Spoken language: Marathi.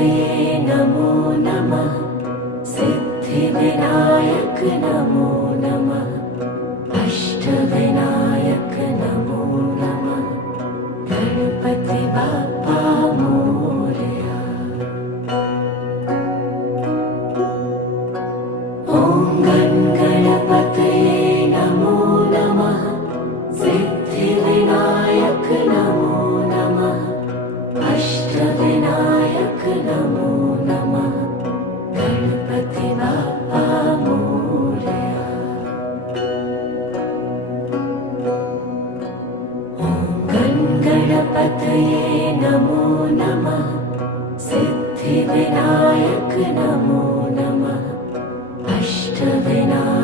गणपतये नमो नमः। सिद्धिविनायक नमो नमः। अष्टविनायक नमो नमः। गणपति बाप्पा मोरया। ॐ गणपतये नमो नमः। सिद्धिविनायक नमो नमः। अष्टविनायक नमो नमः। गणपति बाप्पा मोरया। ॐ गणपतये नमो नमः। सिद्धिविनायक नमो नमः। अष्टविनायक